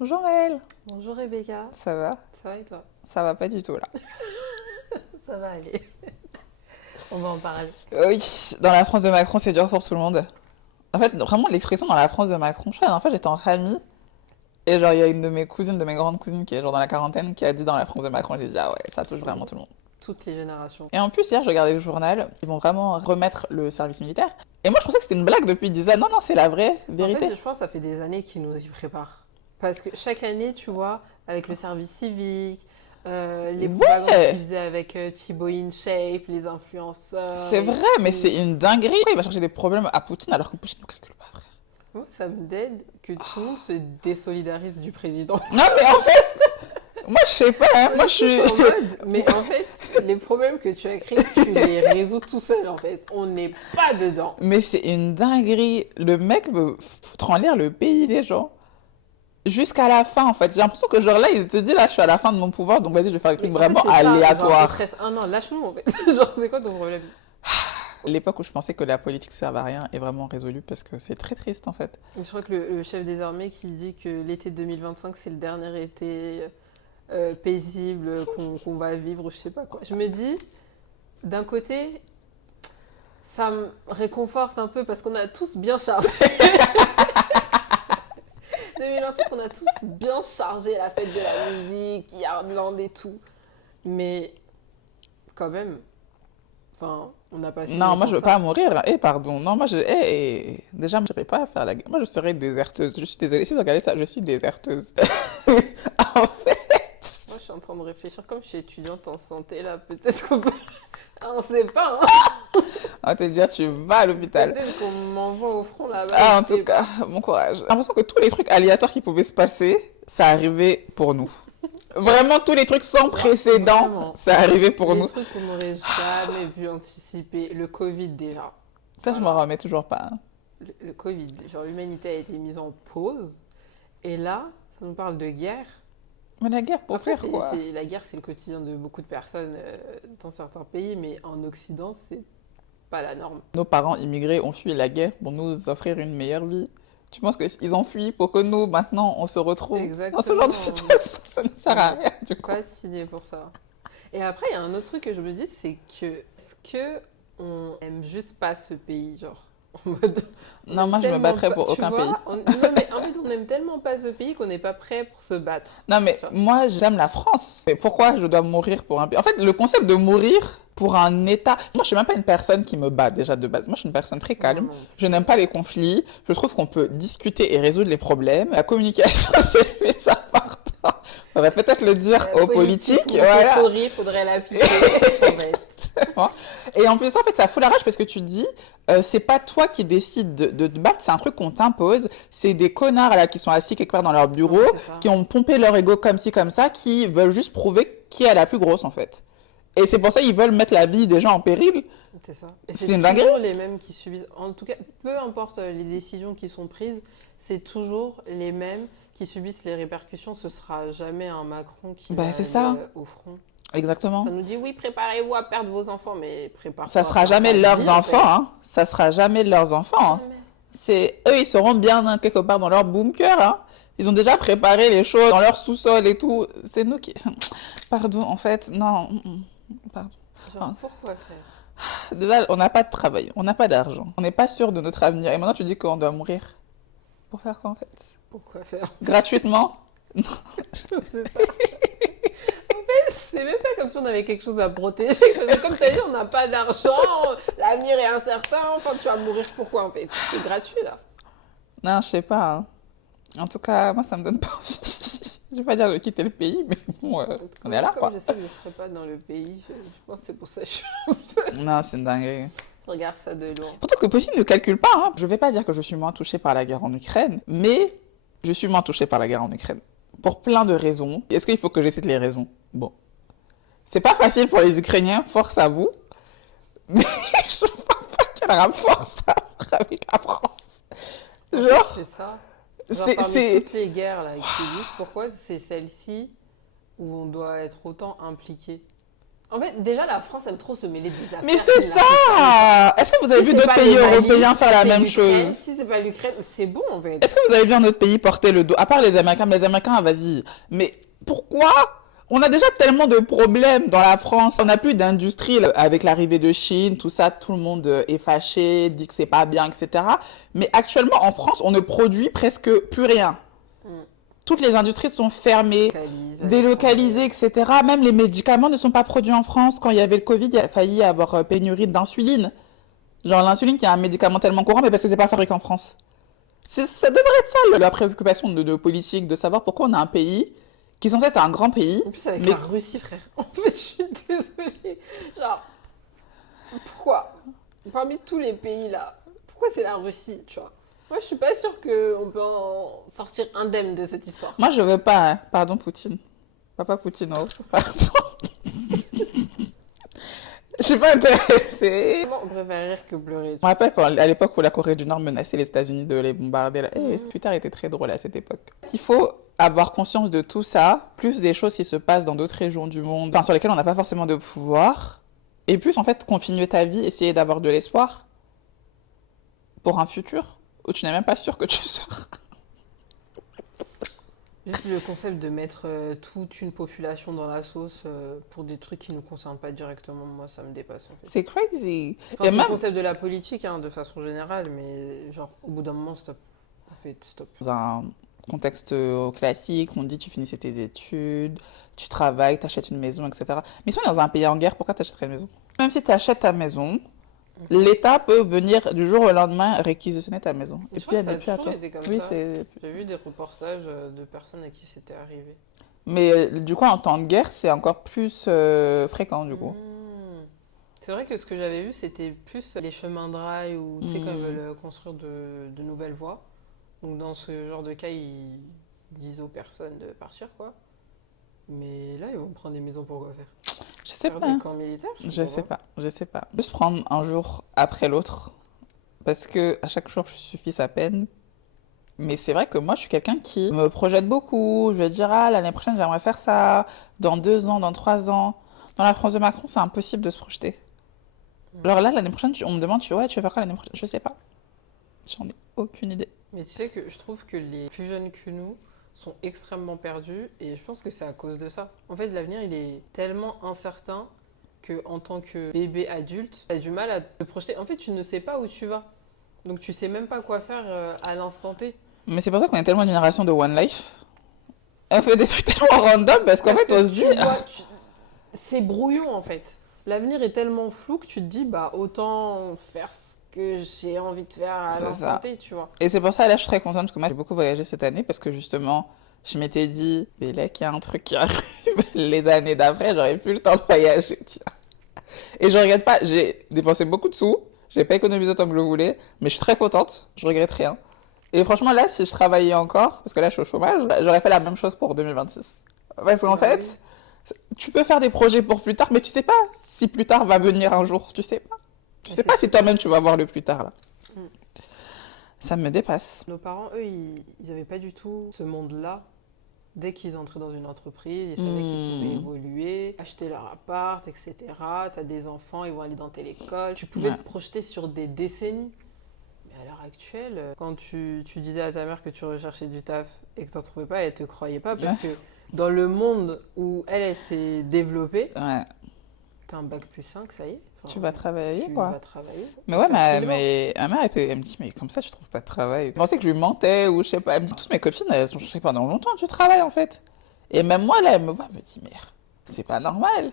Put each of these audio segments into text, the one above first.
Bonjour Maëlle. Bonjour Rebecca, Ça va? ça va et toi? Ça va pas du tout là. Ça va aller, on va en parler. Oui, dans la France de Macron, c'est dur pour tout le monde. En fait, vraiment, l'expression dans la France de Macron, je sais, la dernière fois j'étais en famille, et genre, il y a une de mes cousines, de mes grandes cousines, qui est genre dans la quarantaine, qui a dit dans la France de Macron, j'ai dit, ah ouais, ça touche vraiment tout le monde. Toutes les générations. Et en plus, hier, je regardais le journal, ils vont vraiment remettre le service militaire. Et moi, je pensais que c'était une blague depuis, ils disaient, non, non, c'est la vraie En fait, vérité. je pense que ça fait des années qu'ils nous y préparent. Parce que chaque année, tu vois, avec le service civique, les propagandes Ouais, qu'ils faisaient avec Thibaut InShape, les influenceurs c'est et vrai, mais tout. c'est une dinguerie. Il va chercher des problèmes à Poutine alors que Poutine ne calcule pas, frère. Moi, ça me dégue que tout le monde se désolidarise du président. Non, mais en fait, moi, je sais pas, hein, moi, je Tous suis. en mode, mais en fait, les problèmes que tu as créés, tu les résous tout seul en fait. On n'est pas dedans. Mais c'est une dinguerie. Le mec veut foutre en l'air le pays des gens. Jusqu'à la fin, en fait. J'ai l'impression que, genre là, il te dit, là, je suis à la fin de mon pouvoir, donc vas-y, je vais faire des trucs Mais en fait, vraiment c'est ça. Genre, il te aléatoires. reste un an. Lâche-nous, en fait. Genre, c'est quoi ton problème? L'époque où je pensais que la politique servait à rien est vraiment révolue parce que c'est très triste, en fait. Je crois que le chef des armées qui dit que l'été 2025, c'est le dernier été paisible qu'on va vivre, je sais pas quoi. Je me dis, d'un côté, ça me réconforte un peu parce qu'on a tous bien chargé. 2025, on a tous bien chargé la fête de la musique, Yardland et tout. Mais quand même, enfin, on n'a pas Non, signé moi, je pour veux pas ça. mourir. Eh, pardon. Non, moi, déjà, je n'irai pas faire la guerre. Moi, je serais déserteuse. Je suis désolée. Si vous regardez ça, je suis déserteuse. En fait, Moi, je suis en train de réfléchir, comme je suis étudiante en santé, là, peut-être qu'on peut... Ah, on sait pas, hein. on va te dire, tu vas à l'hôpital. Peut-être qu'on m'envoie au front là-bas, Ah, en je tout sais cas, pas. bon courage. J'ai l'impression que tous les trucs aléatoires qui pouvaient se passer, ça arrivait pour nous. Vraiment, tous les trucs sans précédent, Vraiment. ça arrivait pour Les nous. trucs qu'on n'aurait jamais pu anticiper. Le Covid, déjà. Ça, je m'en Voilà. remets toujours pas, hein. Le Covid, genre l'humanité a été mise en pause. Et là, ça nous parle de guerre. Mais la guerre, pour Après, faire quoi? la guerre, c'est le quotidien de beaucoup de personnes dans certains pays, mais en Occident, c'est pas la norme. Nos parents immigrés ont fui la guerre pour nous offrir une meilleure vie. Tu penses qu'ils ont fui pour que nous, maintenant, on se retrouve dans ce genre de Exactement. situation? Ça ne sert On à n'est rien, du coup. pas signé pour ça. Et après, il y a un autre truc que je me dis, c'est que est-ce que on aime juste pas ce pays, genre en mode, on Non, aime moi, je me tellement battrais pas, pour tu aucun pays. vois, non mais en fait on aime tellement pas ce pays qu'on n'est pas prêt pour se battre, Non, mais tu vois. moi, j'aime la France. Mais pourquoi je dois mourir pour un pays? En fait, le concept de mourir pour un État... Moi, je suis même pas une personne qui me bat, déjà, de base. Moi, je suis une personne très Moi calme. non Je plus. n'aime pas les conflits. Je trouve qu'on peut discuter et résoudre les problèmes. La communication, c'est le plus important. Faudrait peut-être le dire La aux politique, politiques. Voilà. Montessori, faudrait l'appliquer. En fait. Et en plus, en fait, ça fout la rage parce que tu te dis, c'est pas toi qui décides de te battre, c'est un truc qu'on t'impose. C'est des connards là qui sont assis quelque part dans leur Non bureau, mais c'est ça. qui ont pompé leur ego comme ci, comme ça, qui veulent juste prouver qui est la plus grosse en fait. Et c'est pour ça qu'ils veulent mettre la vie des gens en péril. C'est ça. Et C'est c'est une dinguerie. toujours les mêmes qui subissent. En tout cas, peu importe les décisions qui sont prises, c'est toujours les mêmes qui subissent les répercussions. Ce sera jamais un Macron qui va Bah, c'est aller ça. au front. Exactement. Ça nous dit oui, préparez-vous à perdre vos enfants, mais Ça prépare-toi à sera perdre jamais ta leurs vie en enfants, fait. hein. Ça sera jamais leurs enfants, hein. Jamais. C'est eux, ils seront bien hein, quelque part dans leur bunker, hein. Ils ont déjà préparé les choses dans leur sous-sol et tout. C'est nous qui. Pardon, en fait, non. Pardon. Genre, pourquoi faire? Déjà, on n'a pas de travail, on n'a pas d'argent, on n'est pas sûr de notre avenir. Et maintenant, tu dis qu'on doit mourir. Pour faire quoi en fait? Pourquoi faire? Gratuitement? C'est ça. C'est même pas comme si on avait quelque chose à protéger. Parce que comme tu as dit, on n'a pas d'argent, l'avenir est incertain, enfin tu vas mourir pourquoi en fait? C'est gratuit là. Non, je sais pas, hein. En tout cas, moi, ça me donne pas envie. Je vais pas dire de quitter le pays, mais bon, on est là, Comme quoi. je sais que je ne serai pas dans le pays, je pense que c'est pour ça que Non, c'est une dinguerie. je regarde ça de loin. Pourtant que Poutine ne calcule pas, hein. Je vais pas dire que je suis moins touchée par la guerre en Ukraine, mais je suis moins touchée par la guerre en Ukraine. Pour plein de raisons. Est-ce qu'il faut que je cite les raisons? Bon. C'est pas facile pour les Ukrainiens, force à vous. Mais je vois pas quel rapport ça a avec la France. En fait, Genre, c'est ça. Genre c'est, parmi c'est... toutes les guerres là qui existent, pourquoi c'est celle-ci où on doit être autant impliqué? En fait, déjà, la France aime trop se mêler des affaires. Mais c'est ça! Est-ce que vous avez vu d'autres pays européens faire la même chose? Si c'est pas l'Ukraine, c'est bon en fait. Est-ce que vous avez vu un autre pays porter le dos? À part les Américains, mais les Américains, vas-y. Mais pourquoi? On a déjà tellement de problèmes dans la France. On n'a plus d'industrie là, avec l'arrivée de Chine, tout ça, tout le monde est fâché, dit que c'est pas bien, etc. Mais actuellement, en France, on ne produit presque plus rien. Toutes les industries sont fermées, délocalisées, etc. Même les médicaments ne sont pas produits en France. Quand il y avait le Covid, il a failli y avoir pénurie d'insuline. Genre l'insuline qui est un médicament tellement courant, mais parce que c'est pas fabriqué en France. Ça devrait être ça, la préoccupation de nos politiques, de savoir pourquoi on a un pays qui est censé être un grand pays. En plus avec la Russie, frère. En fait, je suis désolée. Genre, pourquoi? Parmi tous les pays là, pourquoi c'est la Russie, tu vois? Moi, je suis pas sûre qu'on peut en sortir indemne de cette histoire. Moi, je veux pas, hein. Pardon, Poutine. Papa Poutine, pardon. Je suis pas intéressée. On préfère rire que pleurer. Je me rappelle à l'époque où la Corée du Nord menaçait les États-Unis de les bombarder. Twitter était très drôle à cette époque. Il faut avoir conscience de tout ça, plus des choses qui se passent dans d'autres régions du monde, enfin, sur lesquelles on n'a pas forcément de pouvoir, et plus en fait continuer ta vie, essayer d'avoir de l'espoir pour un futur où tu n'es même pas sûr que tu seras. Juste le concept de mettre toute une population dans la sauce pour des trucs qui ne nous concernent pas directement, moi ça me dépasse en fait. C'est crazy. Enfin, c'est même... le concept de la politique hein, de façon générale, mais genre au bout d'un moment, stop. En fait, stop. Dans un contexte classique, on dit tu finissais tes études, tu travailles, tu achètes une maison, etc. Mais si on est dans un pays en guerre, pourquoi tu achèterais une maison? Même si tu achètes ta maison, l'État peut venir du jour au lendemain réquisitionner ta maison. Et puis elle n'est plus à toi. Oui, j'ai vu des reportages de personnes à qui c'était arrivé. Mais du coup, en temps de guerre, c'est encore plus fréquent du coup. C'est vrai que ce que j'avais vu, c'était plus les chemins de rail ou tu sais, quand ils veulent construire de nouvelles voies. Donc dans ce genre de cas, ils disent aux personnes de partir, quoi. Mais là, ils vont prendre des maisons pour quoi faire? Je sais faire pas. Des camps militaires, je sais pas. Juste prendre un jour après l'autre, parce que à chaque jour suffit sa peine. Mais c'est vrai que moi, je suis quelqu'un qui me projette beaucoup. Je vais dire, l'année prochaine, j'aimerais faire ça. Dans 2 ans, dans 3 ans. Dans la France de Macron, c'est impossible de se projeter. Genre là, l'année prochaine, on me demande, tu veux faire quoi l'année prochaine? Je sais pas. J'en ai aucune idée. Mais tu sais que je trouve que les plus jeunes que nous sont extrêmement perdus et je pense que c'est à cause de ça. En fait, l'avenir, il est tellement incertain que en tant que bébé adulte, tu as du mal à te projeter. En fait, tu ne sais pas où tu vas. Donc, tu sais même pas quoi faire à l'instant T. Mais c'est pour ça qu'on est tellement une génération de One Life. On fait des trucs tellement random parce qu'en fait, on se dit... C'est brouillon, en fait. L'avenir est tellement flou que tu te dis, bah, autant faire ce que j'ai envie de faire à l'instant T, tu vois. Et c'est pour ça, là, je suis très contente parce que moi, j'ai beaucoup voyagé cette année parce que justement, je m'étais dit, mais là, qu'il y a un truc qui arrive les années d'après, j'aurais plus le temps de voyager, tu vois. Et je regrette pas, j'ai dépensé beaucoup de sous, j'ai pas économisé autant que je le voulais, mais je suis très contente, je regrette rien. Et franchement, là, si je travaillais encore, parce que là, je suis au chômage, j'aurais fait la même chose pour 2026. Parce qu'en fait, tu peux faire des projets pour plus tard, mais tu sais pas si plus tard va venir un jour, tu sais pas. Tu sais pas si toi-même tu vas voir le plus tard, là. Ça me dépasse. Nos parents, eux, ils avaient pas du tout ce monde-là. Dès qu'ils entraient dans une entreprise, ils savaient qu'ils pouvaient évoluer, acheter leur appart, etc. T'as des enfants, ils vont aller dans telle école. Tu pouvais te projeter sur des décennies. Mais à l'heure actuelle, quand tu disais à ta mère que tu recherchais du taf et que t'en trouvais pas, elle te croyait pas parce que dans le monde où elle s'est développée, t'as un bac plus 5, ça y est. Enfin, tu vas travailler, quoi. Tu vas travailler. Mais ouais, ma mère elle me dit, mais comme ça, tu trouves pas de travail. Je pensais que je lui mentais ou je sais pas. Elle me dit, toutes mes copines, elles ont cherché pendant longtemps du travail, en fait. Et même moi, là, elle me voit, elle me dit, mais c'est pas normal.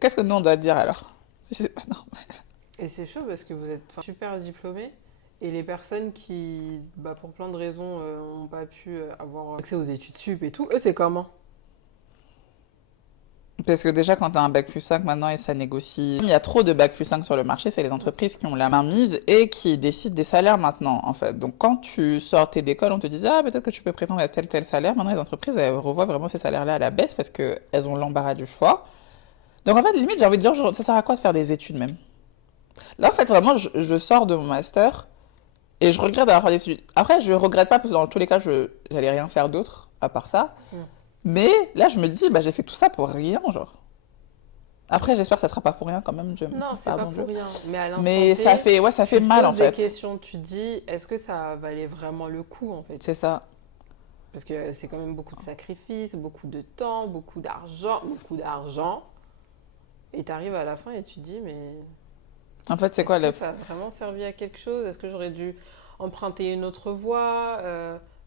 Qu'est-ce que nous, on doit dire alors? Si c'est pas normal. Et c'est chaud parce que vous êtes super diplômés et les personnes qui, pour plein de raisons, n'ont pas pu avoir accès aux études sup et tout, eux, c'est comment? Parce que déjà, quand tu as un bac plus 5 maintenant et ça négocie, il y a trop de bac plus 5 sur le marché, c'est les entreprises qui ont la main mise et qui décident des salaires maintenant, en fait. Donc, quand tu sortais d'école, on te disait, peut-être que tu peux prétendre à tel salaire. Maintenant, les entreprises, elles revoient vraiment ces salaires-là à la baisse parce qu'elles ont l'embarras du choix. Donc, en fait, limite, j'ai envie de dire, ça sert à quoi de faire des études même? Là, en fait, vraiment, je sors de mon master et je regrette d'avoir fait des études. Après, je regrette pas parce que dans tous les cas, j'allais rien faire d'autre à part ça. Mais là, je me dis, j'ai fait tout ça pour rien, genre. Après, j'espère que ça sera pas pour rien quand même, Dieu. Non, c'est pas Pardon, pour Dieu. rien. Mais à l'instant Mais T, ça tu fait te mal en poses des fait. questions, tu te dis, est-ce que ça valait vraiment le coup en fait? C'est ça. Parce que c'est quand même beaucoup de sacrifices, beaucoup de temps, beaucoup d'argent. Et tu arrives à la fin et tu te dis, mais En fait, c'est est-ce quoi que le... ça a vraiment servi à quelque chose? Est-ce que j'aurais dû emprunter une autre voie?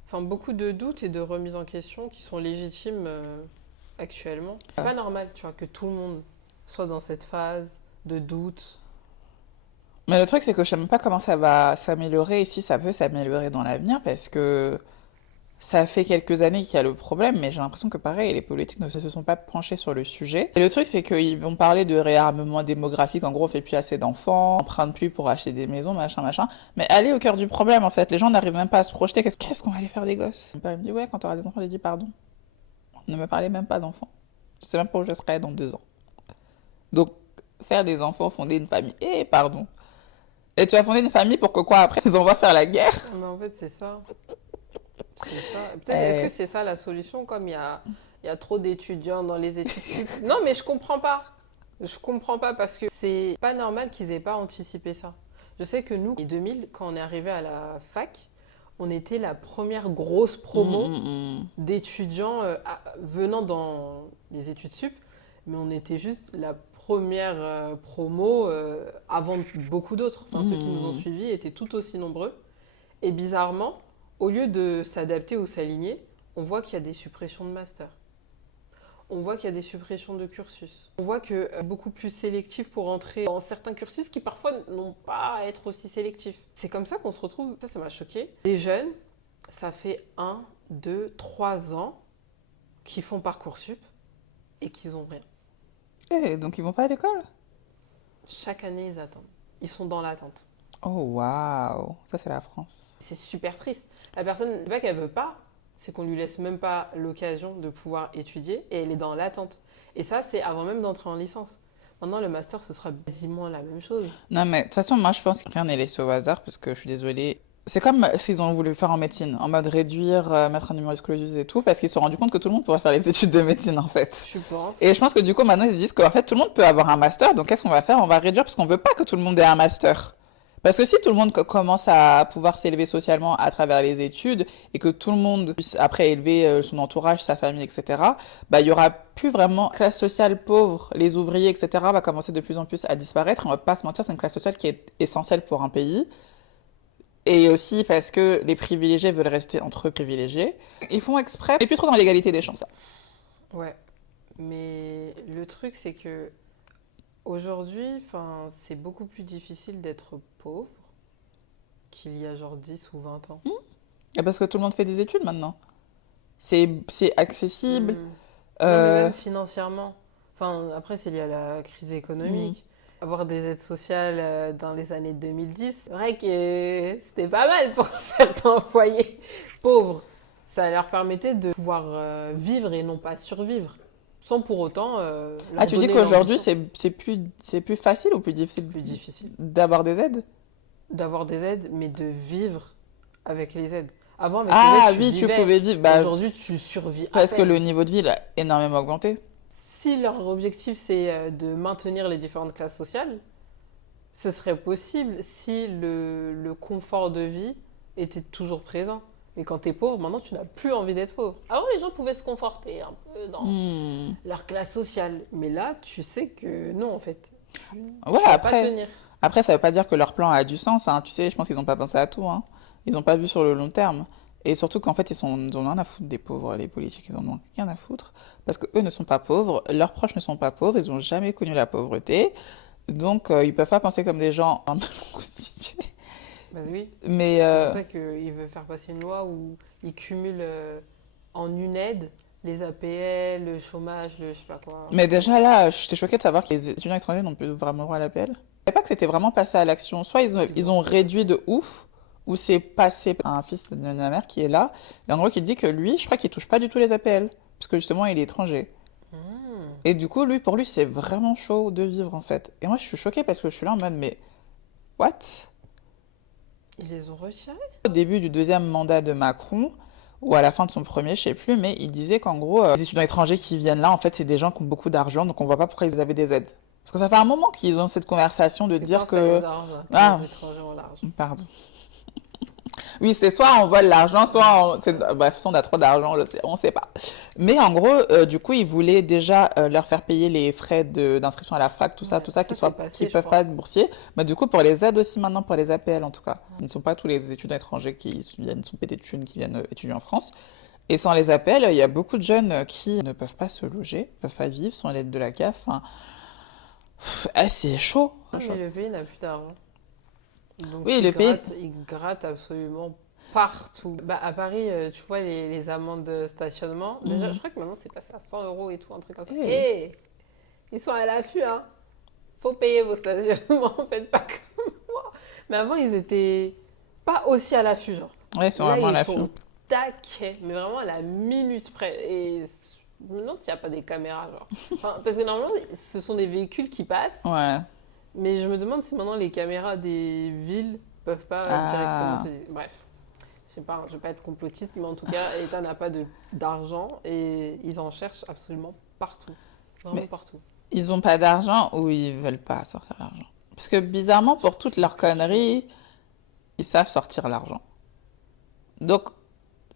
Enfin, beaucoup de doutes et de remises en question qui sont légitimes actuellement. C'est pas normal, tu vois, que tout le monde soit dans cette phase de doute. Mais le truc, c'est que je sais même pas comment ça va s'améliorer et si ça peut s'améliorer dans l'avenir parce que ça fait quelques années qu'il y a le problème, mais j'ai l'impression que pareil, les politiques ne se sont pas penchés sur le sujet. Et le truc, c'est qu'ils vont parler de réarmement démographique, en gros, on fait plus assez d'enfants, on emprunte plus pour acheter des maisons, machin, machin. Mais aller au cœur du problème, en fait, les gens n'arrivent même pas à se projeter. Qu'est-ce qu'on va aller faire des gosses? Mon père il me dit, ouais, quand t'auras des enfants, j'ai dit, pardon. Ne me parlez même pas d'enfants. Je sais même pas où je serai dans 2 ans. Donc, faire des enfants, fonder une famille, pardon. Et tu vas fonder une famille pour que quoi après ils envoient faire la guerre? Mais en fait, c'est ça. C'est ça. Peut-être, est-ce que Euh, c'est ça la solution, comme il y a trop d'étudiants dans les études sup. Non, mais je comprends pas. Je comprends pas parce que c'est pas normal qu'ils aient pas anticipé ça. Je sais que nous, en 2000, quand on est arrivé à la fac, on était la première grosse promo d'étudiants venant dans les études sup, mais on était juste la première promo avant beaucoup d'autres. Enfin, ceux qui nous ont suivis étaient tout aussi nombreux. Et bizarrement, au lieu de s'adapter ou s'aligner, on voit qu'il y a des suppressions de master. On voit qu'il y a des suppressions de cursus. On voit que c'est beaucoup plus sélectif pour entrer dans certains cursus qui parfois n'ont pas à être aussi sélectifs. C'est comme ça qu'on se retrouve, ça m'a choqué. Les jeunes, ça fait 1, 2, 3 ans qu'ils font Parcoursup et qu'ils n'ont rien. donc ils vont pas à l'école? Chaque année, ils attendent. Ils sont dans l'attente. Oh waouh, ça c'est la France. C'est super triste. La personne, c'est pas qu'elle veut pas, c'est qu'on lui laisse même pas l'occasion de pouvoir étudier et elle est dans l'attente. Et ça, c'est avant même d'entrer en licence. Maintenant, le master, ce sera quasiment la même chose. Non mais de toute façon moi je pense que rien n'est laissé au hasard parce que je suis désolée. C'est comme s'ils ont voulu faire en médecine, en mode réduire, mettre un numerus clausus et tout, parce qu'ils se sont rendus compte que tout le monde pourrait faire les études de médecine en fait. Je pense. Et je pense que du coup maintenant ils se disent qu'en fait tout le monde peut avoir un master, donc qu'est-ce qu'on va faire? On va réduire parce qu'on veut pas que tout le monde ait un master. Parce que si tout le monde commence à pouvoir s'élever socialement à travers les études et que tout le monde puisse après élever son entourage, sa famille, etc., bah, il y aura plus vraiment classe sociale pauvre, les ouvriers, etc., va commencer de plus en plus à disparaître. On va pas se mentir, c'est une classe sociale qui est essentielle pour un pays. Et aussi parce que les privilégiés veulent rester entre eux privilégiés. Ils font exprès. Et plus trop dans l'égalité des chances. Ouais. Mais le truc, c'est que aujourd'hui, c'est beaucoup plus difficile d'être pauvre qu'il y a genre 10 ou 20 ans. Et parce que tout le monde fait des études maintenant. C'est accessible. Non, mais Euh, même financièrement. Enfin, après, c'est lié à la crise économique. Avoir des aides sociales dans les années 2010, c'est vrai que c'était pas mal pour certains foyers pauvres. Ça leur permettait de pouvoir vivre et non pas survivre, sans pour autant leur Ah, tu dis donner qu'aujourd'hui, l'ambition. c'est plus facile ou plus difficile Plus difficile d'avoir des aides? d'avoir des aides, mais de vivre avec les aides. Avant, avec les Ah aides, tu oui, tu vivais. pouvais vivre. Bah, Aujourd'hui, tu survis à parce que peine. le niveau de vie il a énormément augmenté. Si leur objectif c'est de maintenir les différentes classes sociales, ce serait possible si le confort de vie était toujours présent. Mais quand tu es pauvre, maintenant tu n'as plus envie d'être pauvre. Avant, les gens pouvaient se conforter un peu dans leur classe sociale. Mais là, tu sais que non, en fait. Ouais, Tu vas pas tenir. après, ça veut pas dire que leur plan a du sens, hein. Tu sais, je pense qu'ils n'ont pas pensé à tout, hein. Ils n'ont pas vu sur le long terme. Et surtout qu'en fait, ils en ont rien à foutre des pauvres, les politiques, ils en ont rien à foutre. Parce que eux ne sont pas pauvres, leurs proches ne sont pas pauvres, ils n'ont jamais connu la pauvreté. Donc, ils peuvent pas penser comme des gens normalement constitués. Bah oui. Mais, C'est pour ça qu'il veut faire passer une loi où il cumule en une aide les APL, le chômage, le je sais pas quoi. mais déjà là, j'étais choquée de savoir que les étudiants étrangers n'ont plus vraiment droit à l'appel. Je savais pas que c'était vraiment passé à l'action. Soit ils ont réduit de ouf, ou c'est passé à un fils de ma mère qui est là, et en gros qui dit que lui, je crois qu'il touche pas du tout les APL, parce que justement il est étranger. Hmm. Et du coup, pour lui, c'est vraiment chaud de vivre en fait. Et moi, je suis choquée parce que je suis là en mode, mais what? Ils les ont retirés. Au début du deuxième mandat de Macron, ou à la fin de son premier, je sais plus, mais il disait qu'en gros, les étudiants étrangers qui viennent là, en fait, c'est des gens qui ont beaucoup d'argent, donc on voit pas pourquoi ils avaient des aides. Parce que ça fait un moment qu'ils ont cette conversation de C'est dire quand ça que... les arrange, Ah, les étrangers ont l'argent. pardon. Oui, c'est soit on vole l'argent, soit on... Bref, soit on a trop d'argent, on sait pas. Mais en gros, du coup, ils voulaient déjà leur faire payer les frais d'inscription à la fac, tout ça, Ouais, tout ça, ça, qu'ils c'est passé, qu'ils je peuvent crois. pas être boursiers. Mais du coup, pour les aides aussi maintenant, pour les APL en tout cas. Ils ne sont pas tous les étudiants étrangers qui viennent sont payés des thunes, qui viennent étudier en France. Et sans les APL, il y a beaucoup de jeunes qui ne peuvent pas se loger, ne peuvent pas vivre sans l'aide de la CAF. Enfin, c'est chaud. Ah, mais le pays n'a plus d'argent. Donc Oui, le pays... il gratte absolument partout. Bah, à Paris, tu vois les amendes de stationnement. Déjà, je crois que maintenant c'est passé à 100 euros et tout, un truc comme ça. Eh. Et ils sont à l'affût, hein. Faut payer vos stationnements, faites pas comme moi. Mais avant, ils étaient pas aussi à l'affût, genre. Ouais, ils sont Là, vraiment à ils l'affût. sont taquets, mais vraiment à la minute près. Et je me demande s'il n'y a pas des caméras, genre. Enfin, parce que normalement, ce sont des véhicules qui passent. Ouais. Mais je me demande si maintenant les caméras des villes peuvent pas Ah. directement te dire. Bref, je sais pas, hein, je vais pas être complotiste, mais en tout cas, l'État n'a pas d'argent et ils en cherchent absolument partout. Vraiment Mais partout. ils ont pas d'argent ou ils veulent pas sortir l'argent. Parce que bizarrement, pour toutes leurs conneries, ils savent sortir l'argent. Donc,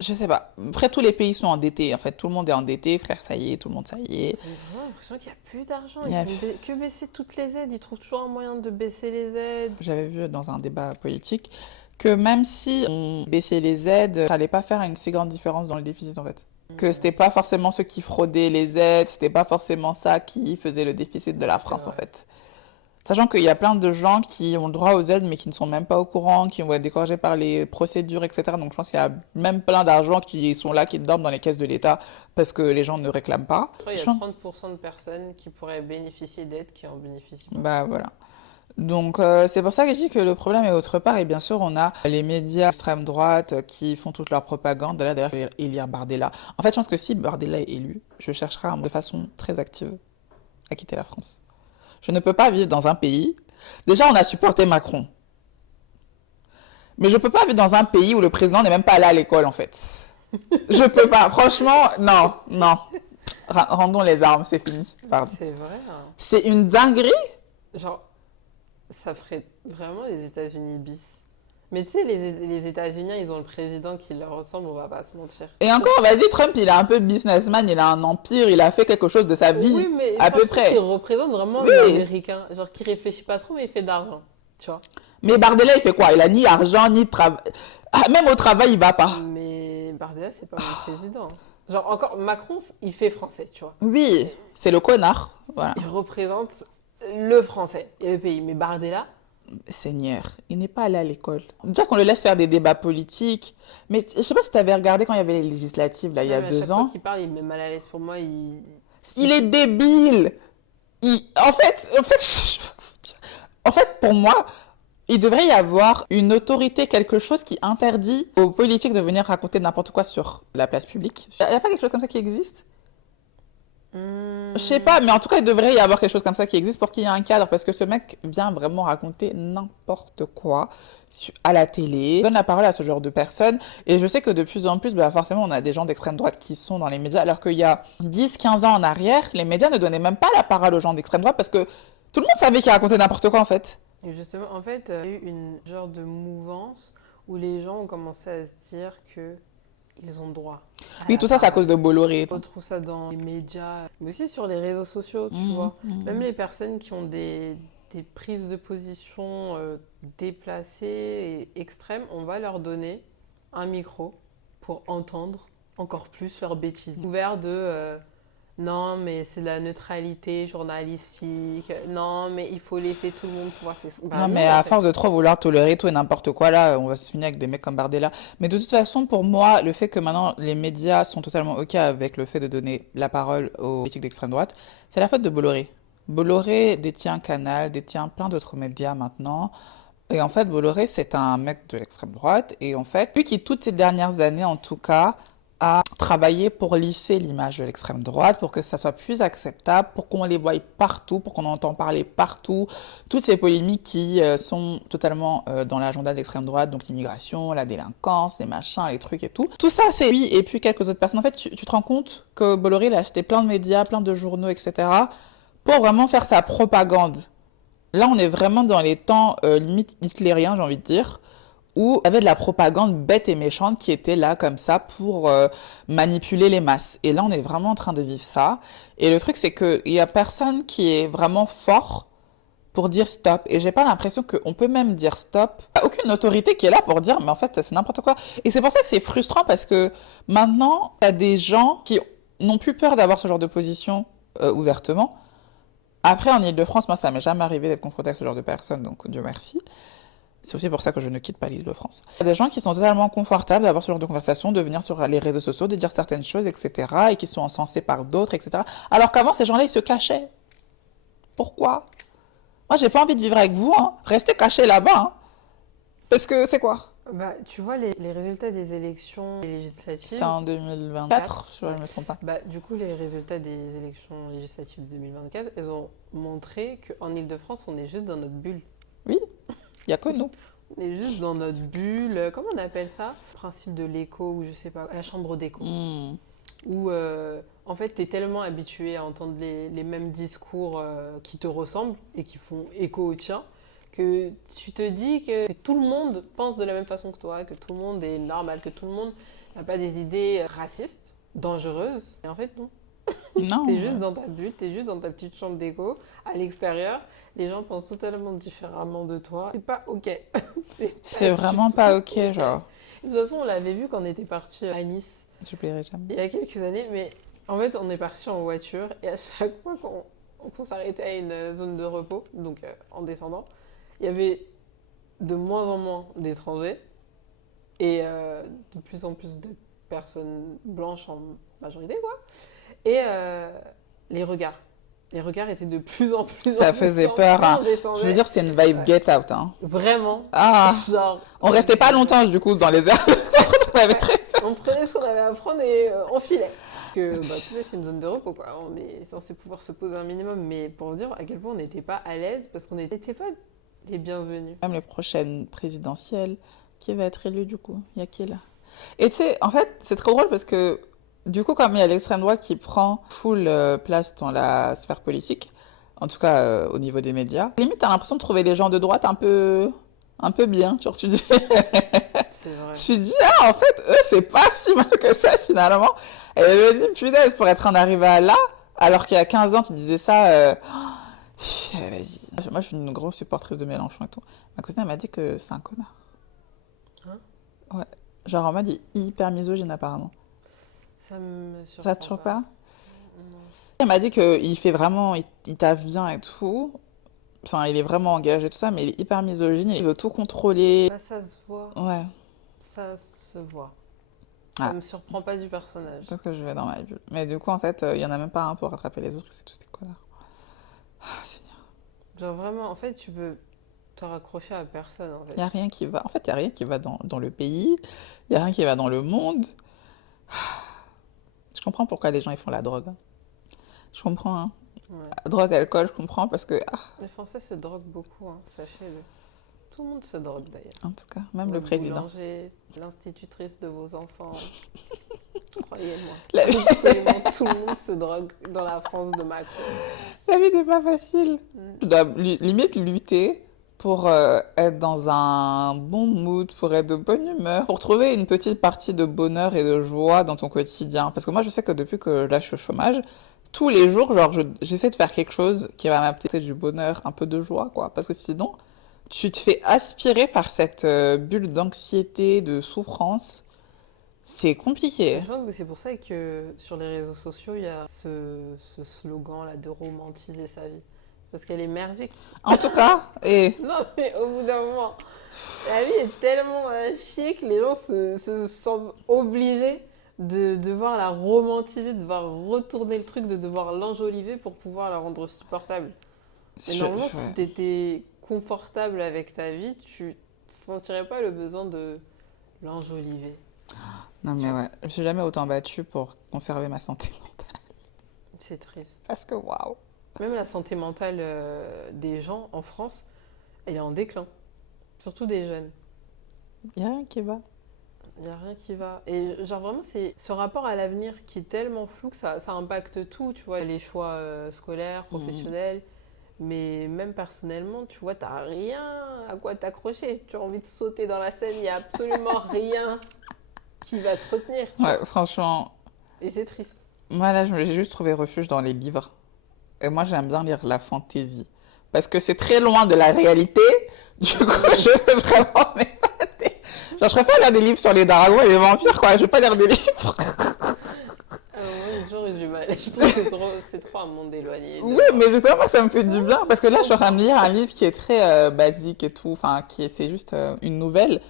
je sais pas. Après, tous les pays sont endettés. En fait, tout le monde est endetté, frère, ça y est, tout le monde, ça y est. J'ai vraiment l'impression qu'il n'y a plus d'argent. Il Ils y a- font que baisser toutes les aides. Ils trouvent toujours un moyen de baisser les aides. J'avais vu dans un débat politique que même si on baissait les aides, ça allait pas faire une si grande différence dans le déficit, en fait. Que c'était pas forcément ceux qui fraudaient les aides, c'était pas forcément ça qui faisait le déficit de la C'est France, en vrai. fait. Sachant qu'il y a plein de gens qui ont le droit aux aides mais qui ne sont même pas au courant, qui vont être découragés par les procédures, etc. Donc je pense qu'il y a même plein d'argent qui sont là, qui dorment dans les caisses de l'État parce que les gens ne réclament pas. Je crois qu'il y Je a pense- 30% de personnes qui pourraient bénéficier d'aides qui en bénéficient pas. Bah voilà. Donc c'est pour ça que je dis que le problème est autre part. Et bien sûr, on a les médias extrême droite qui font toute leur propagande. Là d'ailleurs, élire Bardella. En fait, je pense que si Bardella est élu, je chercherai de façon très active à quitter la France. Je ne peux pas vivre dans un pays. Déjà, on a supporté Macron. Mais je peux pas vivre dans un pays où le président n'est même pas allé à l'école, en fait. Je peux pas. Franchement, non, non. Rendons les armes, c'est fini. Pardon. C'est vrai, hein. C'est une dinguerie. Genre, ça ferait vraiment les États-Unis bis. Mais tu sais, les États-Unis, ils ont le président qui leur ressemble, on va pas se mentir. Et encore, vas-y, Trump, il est un peu businessman, il a un empire, il a fait quelque chose de sa vie. Oui, mais à peu franchement, près. il représente vraiment Oui. l'Américain. Genre, qui réfléchit pas trop, mais il fait d'argent. Tu vois. Mais Bardella, il fait quoi? Il a ni argent, ni travail. Ah, même au travail, il va pas. Mais Bardella, c'est pas mon président. Genre, encore, Macron, il fait français, tu vois. Oui, c'est le connard. Voilà. Il représente le français et le pays. Mais Bardella, Seigneur, il n'est pas allé à l'école. Déjà qu'on le laisse faire des débats politiques. Mais je sais pas si tu avais regardé quand il y avait les législatives, là, il y a même à 2 chaque ans. fois qu'il parle, il me met mal à l'aise. Pour moi, Il est débile. En fait, pour moi, il devrait y avoir une autorité, quelque chose qui interdit aux politiques de venir raconter n'importe quoi sur la place publique. Il n'y a pas quelque chose comme ça qui existe? Je sais pas, mais en tout cas, il devrait y avoir quelque chose comme ça qui existe pour qu'il y ait un cadre, parce que ce mec vient vraiment raconter n'importe quoi à la télé, donne la parole à ce genre de personnes, et je sais que de plus en plus, bah forcément, on a des gens d'extrême droite qui sont dans les médias, alors qu'il y a 10-15 ans en arrière, les médias ne donnaient même pas la parole aux gens d'extrême droite, parce que tout le monde savait qu'ils racontaient n'importe quoi, en fait. Et justement, en fait, il y a eu une genre de mouvance où les gens ont commencé à se dire que ils ont droit. Oui, tout ça, c'est à cause de Bolloré. On retrouve ça dans les médias, mais aussi sur les réseaux sociaux, tu Mmh, vois. mmh. Même les personnes qui ont des prises de position déplacées et extrêmes, on va leur donner un micro pour entendre encore plus leurs bêtises. Ouvert de non, mais c'est de la neutralité journalistique, non, mais il faut laisser tout le monde pouvoir s'exprimer. Bah Non, non, mais en à fait. force de trop vouloir tolérer tout et n'importe quoi, là, on va se finir avec des mecs comme Bardella. Mais de toute façon, pour moi, le fait que maintenant les médias sont totalement OK avec le fait de donner la parole aux politiques d'extrême droite, c'est la faute de Bolloré. Bolloré détient Canal, détient plein d'autres médias maintenant. Et en fait, Bolloré, c'est un mec de l'extrême droite. Et en fait, lui qui, toutes ces dernières années, en tout cas, a travailler pour lisser l'image de l'extrême droite, pour que ça soit plus acceptable, pour qu'on les voie partout, pour qu'on entende parler partout. Toutes ces polémiques qui sont totalement dans l'agenda de l'extrême droite, donc l'immigration, la délinquance, les machins, les trucs et tout. Tout ça, c'est lui et puis quelques autres personnes. En fait, tu te rends compte que Bolloré, il a acheté plein de médias, plein de journaux, etc. pour vraiment faire sa propagande. Là, on est vraiment dans les temps limite hitlériens, j'ai envie de dire, où il y avait de la propagande bête et méchante qui était là comme ça pour manipuler les masses. Et là, on est vraiment en train de vivre ça. Et le truc, c'est qu'il y a personne qui est vraiment fort pour dire stop. Et j'ai pas l'impression qu'on peut même dire stop. Il n'y a aucune autorité qui est là pour dire, mais en fait, c'est n'importe quoi. Et c'est pour ça que c'est frustrant parce que maintenant, il y a des gens qui n'ont plus peur d'avoir ce genre de position ouvertement. Après, en Ile-de-France, moi, ça m'est jamais arrivé d'être confronté à ce genre de personnes, donc Dieu merci. C'est aussi pour ça que je ne quitte pas l'Île-de-France. Il y a des gens qui sont totalement confortables d'avoir ce genre de conversation, de venir sur les réseaux sociaux, de dire certaines choses, etc., et qui sont encensés par d'autres, etc. Alors qu'avant, ces gens-là, ils se cachaient. Pourquoi? Moi, j'ai pas envie de vivre avec vous, hein. Restez cachés là-bas, hein. Parce que c'est quoi? Bah, tu vois, les résultats des élections législatives. C'était en 2024, si je ne me trompe pas. Bah, du coup, les résultats des élections législatives de 2024, elles ont montré qu'en Ile-de-France, on est juste dans notre bulle. Oui, il n'y a que nous. On est juste dans notre bulle. Comment on appelle ça? Le principe de l'écho, ou je sais pas, la chambre d'écho. Où, en fait, tu es tellement habitué à entendre les mêmes discours qui te ressemblent et qui font écho au tien, que tu te dis que tout le monde pense de la même façon que toi, que tout le monde est normal, que tout le monde n'a pas des idées racistes, dangereuses. Et en fait, non. Non. T'es juste dans ta bulle, t'es juste dans ta petite chambre d'écho. À l'extérieur, les gens pensent totalement différemment de toi. C'est pas OK. C'est vraiment pas OK, genre. De toute façon, on l'avait vu quand on était parti à Nice. J'oublierai jamais. Il y a quelques années, mais en fait, on est parti en voiture et à chaque fois qu'on s'arrêtait à une zone de repos, donc en descendant, il y avait de moins en moins d'étrangers et de plus en plus de personnes blanches en majorité, quoi. Et les regards. Les regards étaient de plus en plus... Ça faisait peur, hein. Je veux dire, c'était une vibe get out, hein. Vraiment. Ah. Genre, on restait pas longtemps, du coup, dans les airs. On avait très peur. On prenait ce qu'on avait à prendre et on filait. Parce que, bah, tu sais, c'est une zone de repos, quoi. On est censé pouvoir se poser un minimum. Mais pour vous dire à quel point on n'était pas à l'aise, parce qu'on n'était pas les bienvenus. Même les prochaines présidentielles, qui va être élu, du coup? Il y a qui, là? Et tu sais, en fait, c'est trop drôle parce que, du coup, comme il y a l'extrême droite qui prend full place dans la sphère politique, en tout cas au niveau des médias, limite, t'as l'impression de trouver les gens de droite un peu bien, genre, tu dis... C'est vrai. Je dis, ah, en fait, eux, c'est pas si mal que ça, finalement. Et elle me dit, punaise, pour être en arrivé à là, alors qu'il y a 15 ans, tu disais ça, vas-y. Moi, je suis une grosse supportrice de Mélenchon et tout. Ma cousine, elle m'a dit que c'est un connard. Hein? Ouais. Genre, en mode, il est hyper misogyne, apparemment. Ça me surprend Ça te choque pas? Non. Elle m'a dit qu'il fait vraiment, il taffe bien et tout. Enfin, il est vraiment engagé, tout ça, mais il est hyper misogyne, il veut tout contrôler. Bah, ça se voit. Ouais. Ça se voit. Ça Ah. me surprend pas du personnage. Peut-être que je vais dans ma bulle. Mais du coup, en fait, il y en a même pas un pour rattraper les autres, c'est tous des connards. Ah, Seigneur. Genre vraiment, en fait, tu peux te raccrocher à personne, en fait. Il n'y a rien qui va. En fait, il n'y a rien qui va dans le pays. Il n'y a rien qui va dans le monde. Je comprends pourquoi les gens ils font la drogue. Je comprends, hein. Ouais. Drogue, alcool, je comprends parce que, Les Français se droguent beaucoup, hein, sachez-le. Tout le monde se drogue d'ailleurs. en tout cas, même le président. Boulanger, l'institutrice de vos enfants. Croyez-moi. La vie, Absolument tout le monde se drogue dans la France de Macron. la vie n'est pas facile. Mm. Tu dois limite lutter pour être dans un bon mood, pour être de bonne humeur, pour trouver une petite partie de bonheur et de joie dans ton quotidien. Parce que moi, je sais que depuis que là, je suis au chômage, tous les jours, genre, j'essaie de faire quelque chose qui va m'apporter du bonheur, un peu de joie, quoi. Parce que sinon, tu te fais aspirer par cette bulle d'anxiété, de souffrance. C'est compliqué. Je pense que c'est pour ça que sur les réseaux sociaux, il y a ce slogan-là de romantiser sa vie. Parce qu'elle est merdique. En tout cas, et Non, mais au bout d'un moment, la vie est tellement chic, les gens se sentent obligés de devoir la romantiser, de devoir retourner le truc, de devoir l'enjoliver pour pouvoir la rendre supportable. Et normalement, si tu étais confortable avec ta vie, tu ne sentirais pas le besoin de l'enjoliver. Non, mais ouais, je suis jamais autant battue pour conserver ma santé mentale. C'est triste. Parce que waouh. Même la santé mentale des gens en France, elle est en déclin. Surtout des jeunes. Il n'y a rien qui va. Il n'y a rien qui va. Et genre vraiment, c'est ce rapport à l'avenir qui est tellement flou que ça impacte tout, tu vois, les choix scolaires, professionnels. Mais même personnellement, tu vois, t'as rien à quoi t'accrocher. Tu as envie de sauter dans la Seine, il n'y a absolument rien qui va te retenir. Ouais, franchement, Et c'est triste. moi là, j'ai juste trouvé refuge dans les livres. Et moi, j'aime bien lire la fantaisie. Parce que c'est très loin de la réalité. Du coup, je veux vraiment m'épater. Genre, je préfère lire des livres sur les dragons et les vampires, quoi. Je veux pas lire des livres. Moi, j'ai toujours eu du mal. Je trouve que c'est trop un monde éloigné. Oui, mais justement, moi, ça me fait du bien. Parce que là, je suis en train de lire un livre qui est très basique et tout. Enfin, c'est juste une nouvelle.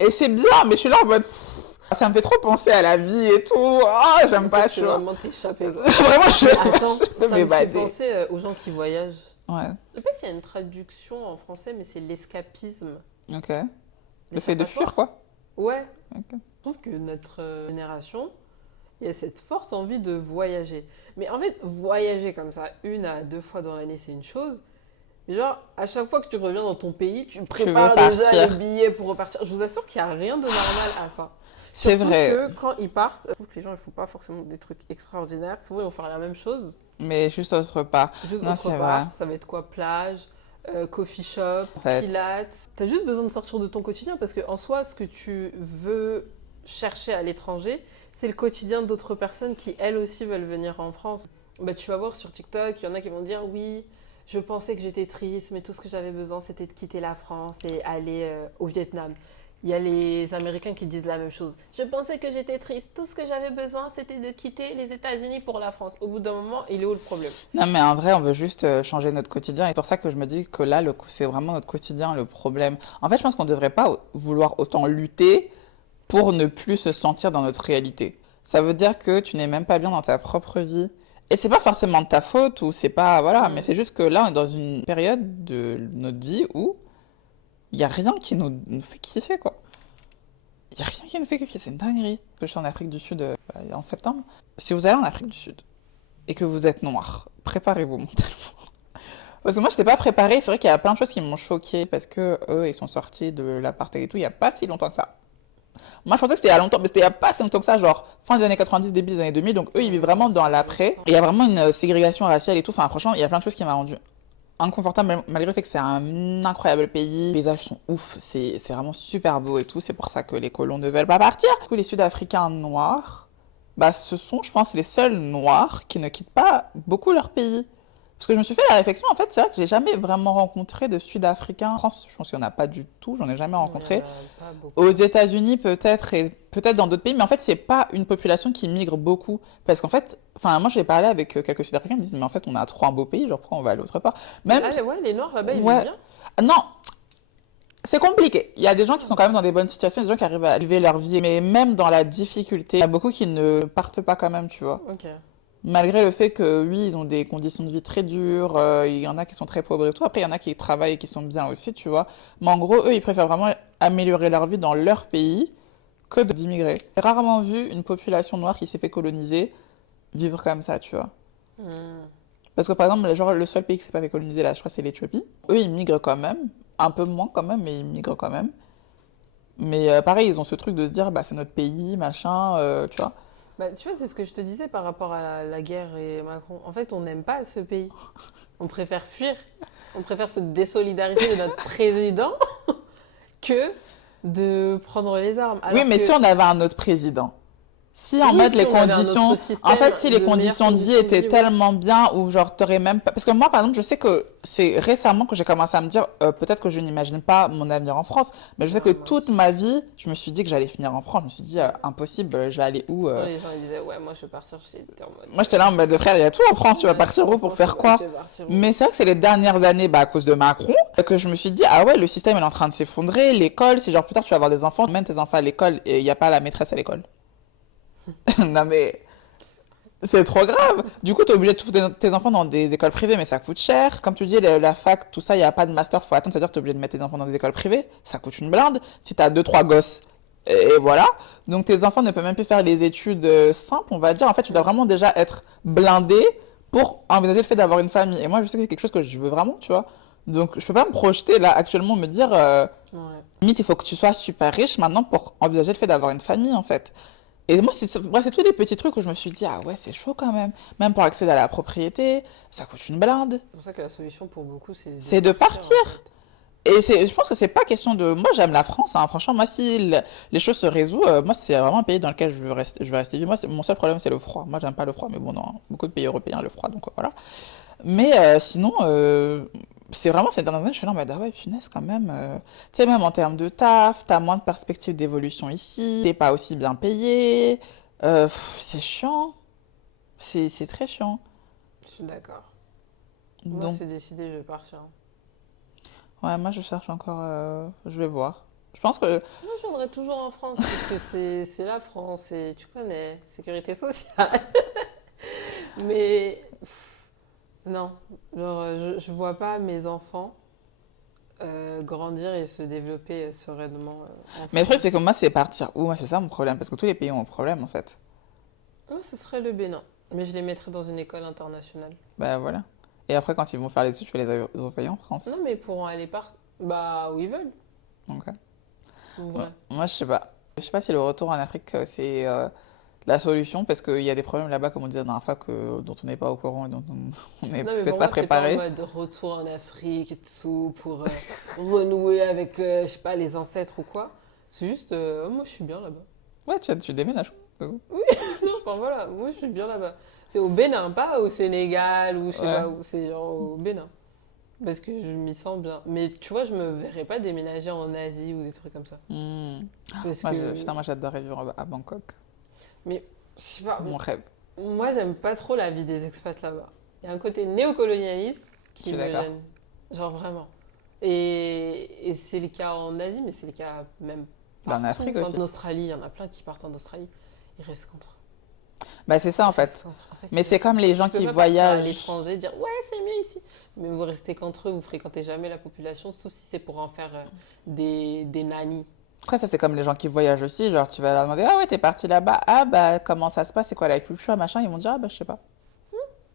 Et c'est bien, mais je suis là en mode... ça me fait trop penser à la vie et tout. Ah, j'aime pas, tu Tu vois. vraiment t'échapper. Vraiment, Attends, je ça veux me fait m'évader. penser aux gens qui voyagent. Ouais, Je sais pas s'il y a une traduction en français, mais c'est l'escapisme. ok. Mais Le ça fait de passe fuir, pas. quoi. Ouais. Ok. Je trouve que notre génération, il y a cette forte envie de voyager. Mais en fait, voyager comme ça, 1 à 2 fois dans l'année, c'est une chose. Mais genre, à chaque fois que tu reviens dans ton pays, tu prépares déjà partir. les billets pour repartir. Je vous assure qu'il n'y a rien de normal à ça. C'est Surtout vrai. que quand ils partent, je trouve que les gens ne font pas forcément des trucs extraordinaires. Souvent, ils vont faire la même chose. Mais juste autre part. Juste Non, autre c'est part. vrai. Ça va être quoi? Plage, coffee shop, En fait. pilates. T'as juste besoin de sortir de ton quotidien parce qu'en soi, ce que tu veux chercher à l'étranger, c'est le quotidien d'autres personnes qui, elles aussi, veulent venir en France. Bah, tu vas voir sur TikTok, il y en a qui vont dire oui, je pensais que j'étais triste, mais tout ce que j'avais besoin, c'était de quitter la France et aller au Vietnam. Il y a les Américains qui disent la même chose. Je pensais que j'étais triste. Tout ce que j'avais besoin, c'était de quitter les États-Unis pour la France. Au bout d'un moment, il est où le problème? Non, mais en vrai, on veut juste changer notre quotidien. Et c'est pour ça que je me dis que là, c'est vraiment notre quotidien le problème. En fait, je pense qu'on ne devrait pas vouloir autant lutter pour ne plus se sentir dans notre réalité. Ça veut dire que tu n'es même pas bien dans ta propre vie. Et c'est pas forcément de ta faute ou c'est pas, voilà, mais c'est juste que là, on est dans une période de notre vie où il n'y a rien qui nous fait kiffer, quoi. Il n'y a rien qui nous fait kiffer, c'est une dinguerie. Je suis en Afrique du Sud en septembre. Si vous allez en Afrique du Sud et que vous êtes noir, préparez-vous mentalement. Parce que moi, je n'étais pas préparée. C'est vrai qu'il y a plein de choses qui m'ont choquée parce que eux, ils sont sortis de l'apartheid et tout il n'y a pas si longtemps que ça. Moi, je pensais que c'était il y a longtemps, mais c'était il n'y a pas si longtemps que ça, genre fin des années 90, début des années 2000. Donc eux, ils vivent vraiment dans l'après. Et il y a vraiment une ségrégation raciale et tout. Enfin, franchement, il y a plein de choses qui m'ont rendu inconfortable malgré le fait que c'est un incroyable pays. Les paysages sont ouf, c'est vraiment super beau et tout. C'est pour ça que les colons ne veulent pas partir. Du coup, les Sud-Africains noirs, bah, ce sont, je pense, les seuls noirs qui ne quittent pas beaucoup leur pays. Parce que je me suis fait la réflexion, en fait, c'est vrai que j'ai jamais vraiment rencontré de Sud-Africains. En France, je pense qu'il n'y en a pas du tout, j'en ai jamais rencontré. Pas beaucoup. Aux États-Unis, peut-être, et peut-être dans d'autres pays, mais en fait, c'est pas une population qui migre beaucoup. Parce qu'en fait, enfin, moi, j'ai parlé avec quelques Sud-Africains, ils me disent, mais en fait, on a trop un beau pays, genre, pourquoi on va aller autre part? Même, Ah, ouais, les Noirs là-bas, ils ouais. vivent bien. Non, c'est compliqué. Il y a des gens qui sont quand même dans des bonnes situations, des gens qui arrivent à élever leur vie, mais même dans la difficulté, il y a beaucoup qui ne partent pas quand même, tu vois. Ok. Malgré le fait que, oui, ils ont des conditions de vie très dures, il y en a qui sont très pauvres et tout. Après, il y en a qui travaillent et qui sont bien aussi, tu vois. Mais en gros, eux, ils préfèrent vraiment améliorer leur vie dans leur pays que d'immigrer. J'ai rarement vu une population noire qui s'est fait coloniser vivre comme ça, tu vois. Parce que, par exemple, genre, le seul pays qui s'est pas fait coloniser, là, je crois, c'est l'Éthiopie. Eux, ils migrent quand même. Un peu moins quand même, mais ils migrent quand même. Mais pareil, ils ont ce truc de se dire, bah, c'est notre pays, machin, tu vois. Bah, tu vois, c'est ce que je te disais par rapport à la guerre et Macron. En fait, on n'aime pas ce pays. On préfère fuir. On préfère se désolidariser de notre président que de prendre les armes. Oui, Alors mais que- si on avait un autre président, si en Oui, mode si les on avait un conditions, autre système, en fait, si les de meilleures conditions de vie conditions de étaient vie, ouais. tellement bien ou genre t'aurais même pas, parce que moi, par exemple, je sais que c'est récemment que j'ai commencé à me dire, peut-être que je n'imagine pas mon avenir en France, mais je sais que moi toute ma vie, je me suis dit que j'allais finir en France. Je me suis dit, impossible, je vais aller où Les gens ils disaient, ouais, moi je vais partir chez. T'es en mode. Moi, j'étais là en mode de frère, il y a tout en France, tu vas partir où pour faire quoi? Je vais partir où? Mais c'est vrai que c'est les dernières années, bah, à cause de Macron, que je me suis dit, ah ouais, le système est en train de s'effondrer, l'école, c'est genre plus tard tu vas avoir des enfants, tu mènes tes enfants à l'école et il n'y a pas la maîtresse à l'école. Non mais, c'est trop grave. Du coup, tu es obligé de foutre tes enfants dans des écoles privées, mais ça coûte cher. Comme tu dis, la fac, tout ça, il n'y a pas de master, faut attendre, c'est-à-dire que tu es obligé de mettre tes enfants dans des écoles privées, ça coûte une blinde. Si tu as 2-3 gosses Et voilà. Donc tes enfants ne peuvent même plus faire les études simples, on va dire. En fait, tu dois vraiment déjà être blindé pour envisager le fait d'avoir une famille. Et moi, je sais que c'est quelque chose que je veux vraiment, tu vois. Donc, je peux pas me projeter là actuellement, me dire, Ouais. limite, il faut que tu sois super riche maintenant pour envisager le fait d'avoir une famille, en fait. Et moi, bref, c'est tous des petits trucs où je me suis dit, ah ouais, c'est chaud quand même. Même pour accéder à la propriété, ça coûte une blinde. C'est pour ça que la solution pour beaucoup, c'est C'est de partir. en fait. Et je pense que c'est pas question de. Moi, j'aime la France, hein. Franchement, moi, si les choses se résolvent, moi, c'est vraiment un pays dans lequel je veux rester vivre. Moi, mon seul problème, c'est le froid. Moi, j'aime pas le froid, mais bon, dans beaucoup de pays européens, le froid, donc voilà. Mais sinon, c'est vraiment ces dernières années, je suis là en mode, ah ouais, punaise, quand même. Tu sais, même en termes de taf, t'as moins de perspectives d'évolution ici, t'es pas aussi bien payé. C'est chiant. C'est très chiant. Je suis d'accord. Moi, Donc, c'est décidé, je vais partir. ouais, moi, je cherche encore. Je vais voir. Je pense que. Moi, je viendrai toujours en France parce que c'est la France et tu connais, sécurité sociale. Mais non, genre, je vois pas mes enfants grandir et se développer sereinement en Mais le truc, c'est France. que moi, c'est partir où? Moi, c'est ça mon problème. Parce que tous les pays ont un problème, en fait. Moi, ce serait le Bénin. Mais je les mettrais dans une école internationale. Bah voilà. Et après, quand ils vont faire les études, tu vas les envoyer en France. Non, mais ils pourront aller bah, où ils veulent. Donc, En ouais. vrai. Moi, je sais pas. Je sais pas si le retour en Afrique, c'est la solution. Parce qu'il y a des problèmes là-bas, comme on disait la dernière fois, dont on n'est pas au courant et dont on n'est Non, mais peut-être pour pas moi, c'est pas en préparé. mode retour en Afrique et tout pour renouer avec, je sais pas, les ancêtres ou quoi. C'est juste, oh, moi, je suis bien là-bas. Ouais, tu déménages. C'est tout. Non, enfin voilà, moi, je suis bien là-bas. C'est au Bénin, pas au Sénégal ou je sais Ouais. pas où, c'est genre au Bénin. Parce que je m'y sens bien. Mais tu vois, je me verrais pas déménager en Asie ou des trucs comme ça. Hmm. Parce Moi, que. putain, moi, j'adorerais vivre à Bangkok. Mais, je sais pas, Mon rêve. moi, j'aime pas trop la vie des expats là-bas. Il y a un côté néocolonialisme Je qui suis me d'accord. gêne. Genre vraiment. Et c'est le cas en Asie, mais c'est le cas même Bah, en partout. Afrique Enfin, aussi. en Australie, il y en a plein qui partent en Australie. Ils restent contre. Bah, c'est ça, en Ils restent fait. contre. En fait, Mais c'est comme les gens tu peux qui pas partir à voyagent. l'étranger dire ouais, c'est mieux ici. Mais vous restez qu'entre eux, vous fréquentez jamais la population, sauf si c'est pour en faire des nannies. Après, ça, c'est comme les gens qui voyagent aussi. Genre, tu vas leur demander, ah ouais, t'es parti là-bas. Ah bah, comment ça se passe? C'est quoi la culture, machin? Ils vont dire, ah bah, je sais pas.